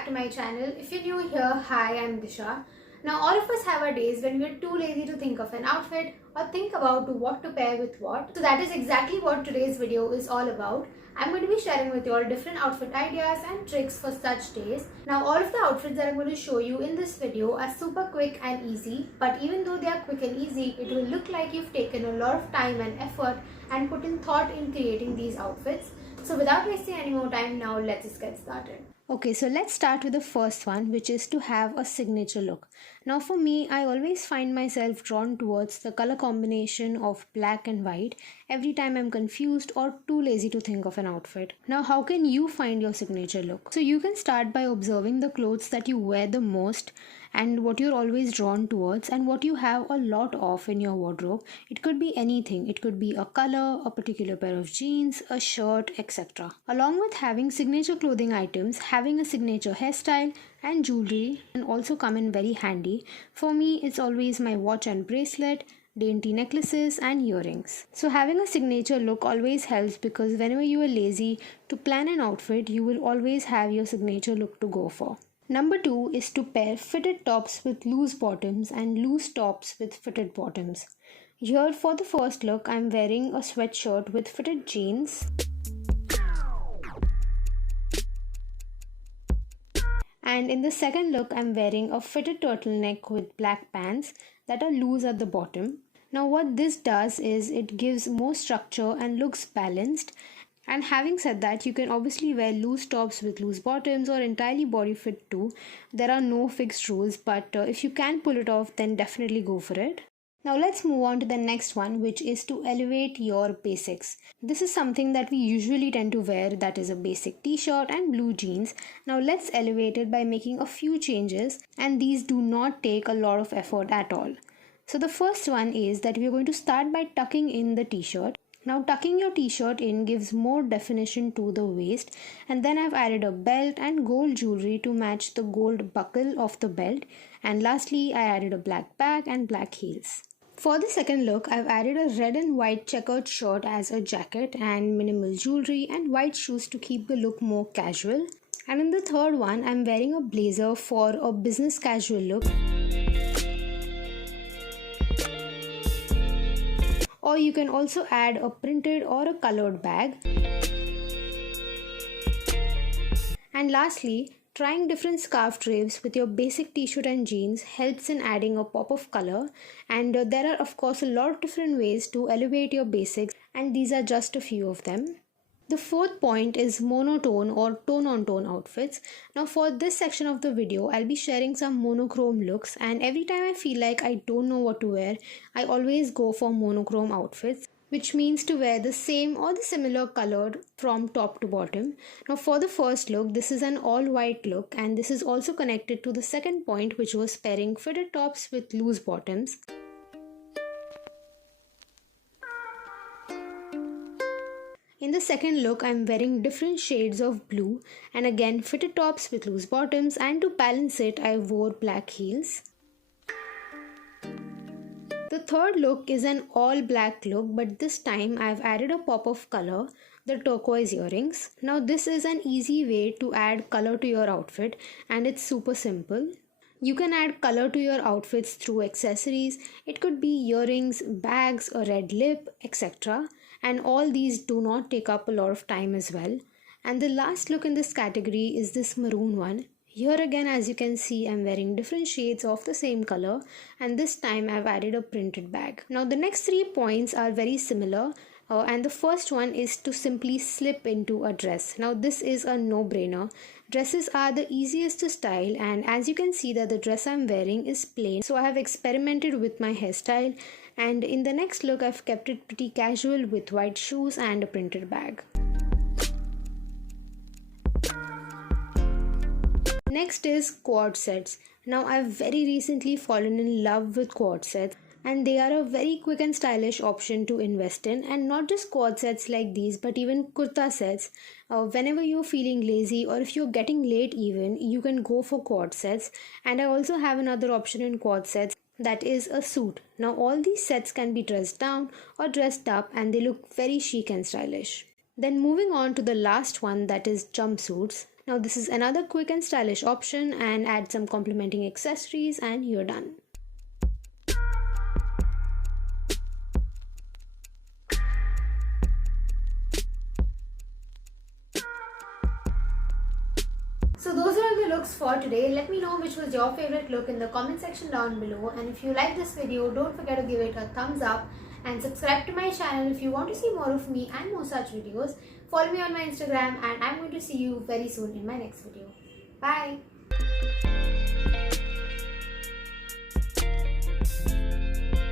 back to my channel. If you're new here, hi, I'm Disha. Now all of us have our days when we're too lazy to think of an outfit or think about what to pair with what. So that is exactly what today's video is all about. I'm going to be sharing with you all different outfit ideas and tricks for such days. Now all of the outfits that I'm going to show you in this video are super quick and easy, but even though they are quick and easy, it will look like you've taken a lot of time and effort and put in thought in creating these outfits. So without wasting any more time, now let's just get started. Okay, so let's start with the first one, which is to have a signature look. Now for me, I always find myself drawn towards the color combination of black and white every time I'm confused or too lazy to think of an outfit. Now how can you find your signature look? So you can start by observing the clothes that you wear the most and what you're always drawn towards and what you have a lot of in your wardrobe. It could be anything. It could be a color, a particular pair of jeans, a shirt, etc. Along with having signature clothing items, having a signature hairstyle and jewelry can also come in very handy. For me, it's always my watch and bracelet, dainty necklaces and earrings. So having a signature look always helps because whenever you are lazy to plan an outfit, you will always have your signature look to go for. Number 2 is to pair fitted tops with loose bottoms and loose tops with fitted bottoms. Here for the first look, I'm wearing a sweatshirt with fitted jeans. And in the second look, I'm wearing a fitted turtleneck with black pants that are loose at the bottom. Now what this does is it gives more structure and looks balanced. And having said that, you can obviously wear loose tops with loose bottoms or entirely body fit too. There are no fixed rules, but if you can pull it off, then definitely go for it. Now let's move on to the next one, which is to elevate your basics. This is something that we usually tend to wear, that is a basic t-shirt and blue jeans. Now let's elevate it by making a few changes, and these do not take a lot of effort at all. So the first one is that we are going to start by tucking in the t-shirt. Now tucking your t-shirt in gives more definition to the waist, and then I've added a belt and gold jewelry to match the gold buckle of the belt, and lastly I added a black bag and black heels. For the second look, I've added a red and white checkered shirt as a jacket and minimal jewelry and white shoes to keep the look more casual. And in the third one, I'm wearing a blazer for a business casual look. Or you can also add a printed or a colored bag. And lastly, trying different scarf drapes with your basic t-shirt and jeans helps in adding a pop of color, and there are of course a lot of different ways to elevate your basics, and these are just a few of them. The fourth point is monotone or tone on tone outfits. Now for this section of the video, I'll be sharing some monochrome looks, and every time I feel like I don't know what to wear, I always go for monochrome outfits, which means to wear the same or the similar color from top to bottom. Now for the first look, this is an all white look, and this is also connected to the second point, which was pairing fitted tops with loose bottoms. In the second look, I'm wearing different shades of blue and again fitted tops with loose bottoms, and to balance it, I wore black heels. The third look is an all black look, but this time I've added a pop of color, the turquoise earrings. Now this is an easy way to add color to your outfit, and it's super simple. You can add color to your outfits through accessories. It could be earrings, bags, a red lip, etc. And all these do not take up a lot of time as well. And the last look in this category is this maroon one. Here again, as you can see, I'm wearing different shades of the same color, and this time I've added a printed bag. Now the next 3 points are very similar, and the first one is to simply slip into a dress. Now this is a no-brainer. Dresses are the easiest to style, and as you can see that the dress I'm wearing is plain, so I have experimented with my hairstyle, and in the next look I've kept it pretty casual with white shoes and a printed bag. Next is quad sets. Now I've very recently fallen in love with quad sets, and they are a very quick and stylish option to invest in, and not just quad sets like these but even kurta sets. Whenever you're feeling lazy or if you're getting late even, you can go for quad sets. And I also have another option in quad sets, that is a suit. Now all these sets can be dressed down or dressed up, and they look very chic and stylish. Then moving on to the last one, that is jumpsuits. Now this is another quick and stylish option, and add some complementing accessories and you're done. So those are the looks for today. Let me know which was your favorite look in the comment section down below, and if you like this video, don't forget to give it a thumbs up and subscribe to my channel if you want to see more of me and more such videos. Follow me on my Instagram, and I'm going to see you very soon in my next video. Bye!